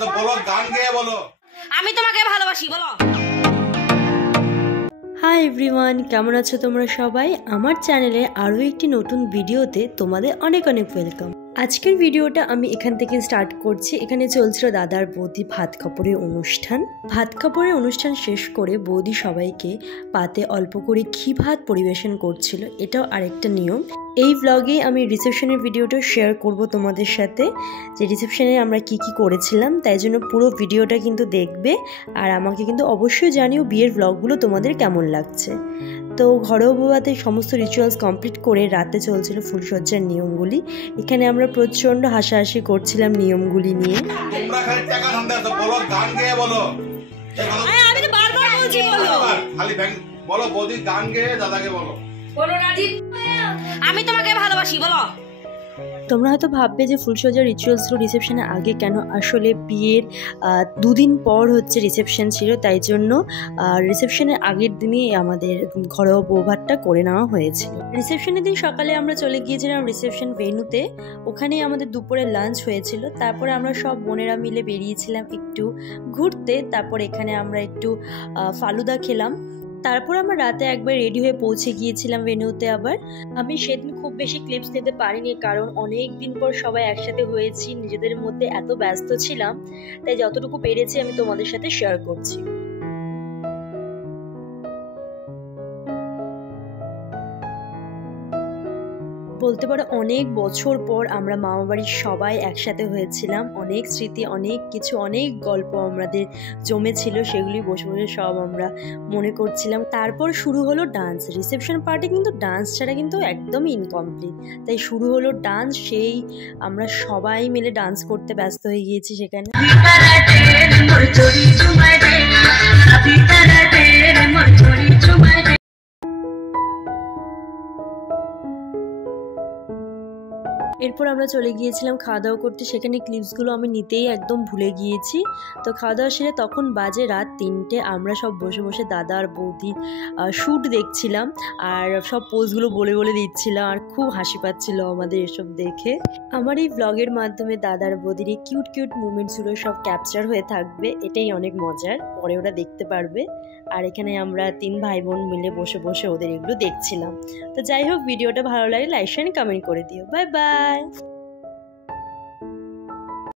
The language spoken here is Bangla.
তো বলো, গান গেয়ে বলো আমি তোমাকে ভালোবাসি বলো। হাই এভরিওয়ান, কেমন আছো তোমরা সবাই? আমার চ্যানেলে আরও একটি নতুন ভিডিওতে তোমাদের অনেক অনেক ওয়েলকাম। আজকের ভিডিওটা আমি এখান থেকে স্টার্ট করছি। এখানে চলছিল দাদার বৌদি ভাত খাপড়ের অনুষ্ঠান। ভাত খাপড়ের অনুষ্ঠান শেষ করে বৌদি সবাইকে পাতে অল্প করে ঘি ভাত পরিবেশন করছিল। এটাও আরেকটা নিয়ম। এই ব্লগে আমি রিসেপশনের ভিডিওটা শেয়ার করব তোমাদের সাথে, যে রিসেপশনে আমরা কি কি করেছিলাম। তাই জন্য পুরো ভিডিওটা কিন্তু দেখবে, আর আমাকে কিন্তু অবশ্যই জানিও বিয়ের ব্লগগুলো তোমাদের কেমন লাগছে। তো ঘরোয়া বিবাহের সমস্ত রিচুয়ালস কমপ্লিট করে রাতে চলছিল ফুলসজ্জার নিয়মগুলি। এখানে আমরা প্রচণ্ড হাসাহাসি করছিলাম নিয়মগুলি নিয়ে। তোমরা খালি টাকা ধান্দা তো বলো, গান গেয়ে বলো। আমি তো বারবার বলছি বলো। খালি বলো বৌদি, গান গেয়ে দাদাকে বলো। বলো রাজীব, আমি তোমাকে ভালোবাসি বলো। তোমরা হয়তো ভাববে যে ফুলসজ্জার রিচুয়ালসগুলো রিসেপশনের আগে কেন? আসলে বিয়ের দুদিন পর হচ্ছে রিসেপশন ছিল, তাই জন্য রিসেপশনের আগের দিনই আমাদের ঘরোয়া বৌভাতটা করে নেওয়া হয়েছিল। রিসেপশনের দিন সকালে আমরা চলে গিয়েছিলাম রিসেপশন ভেন্যুতে। ওখানেই আমাদের দুপুরে লাঞ্চ হয়েছিল। তারপরে আমরা সব বোনেরা মিলে বেরিয়েছিলাম একটু ঘুরতে। তারপর এখানে আমরা একটু ফালুদা খেলাম। তারপর আমরা রাতে একবার রেডি হয়ে পৌঁছে গিয়েছিলাম ভেন্যুতে। আবার আমি সেদিন খুব বেশি ক্লিপস নিতে পারিনি, কারণ অনেক দিন পর সবাই একসাথে হয়েছি, নিজেদের মধ্যে এত ব্যস্ত ছিলাম, তাই যতটুকু পেরেছি আমি তোমাদের সাথে শেয়ার করছি। বলতে পারো অনেক বছর পর আমরা মামাবাড়ির সবাই একসাথে হয়েছিলাম। অনেক স্মৃতি, অনেক কিছু, অনেক গল্প আমাদের জমেছিল, সেগুলি বসে বসে সব আমরা মনে করছিলাম। তারপর শুরু হলো ডান্স। রিসেপশন পার্টি কিন্তু ডান্স ছাড়া কিন্তু একদমই ইনকমপ্লিট। তাই শুরু হলো ডান্স। সেই আমরা সবাই মিলে ডান্স করতে ব্যস্ত হয়ে গিয়েছি সেখানে। এরপর আমরা চলে গিয়েছিলাম খাওয়া দাওয়া করতে। সেখানে ক্লিপসগুলো আমি নিতেই একদম ভুলে গিয়েছি। তো খাওয়া দাওয়া সেরে তখন বাজে রাত 3টে। আমরা সব বসে বসে দাদা আর বৌদির শ্যুট দেখছিলাম, আর সব পোজগুলো বলে বলে দিচ্ছিলাম, আর খুব হাসি পাচ্ছিল আমাদের এসব দেখে। আমার এই ব্লগের মাধ্যমে দাদার বৌদির এই কিউট কিউট মুমেন্টসগুলো সব ক্যাপচার হয়ে থাকবে। এটাই অনেক মজার, পরে ওরা দেখতে পারবে। আর এখানে আমরা 3 ভাই বোন মিলে বসে বসে ওদের এগুলো দেখছিলাম। তো যাই হোক, ভিডিওটা ভালো লাগে লাইক শেয়ার কমেন্ট করে দিও। Bye bye.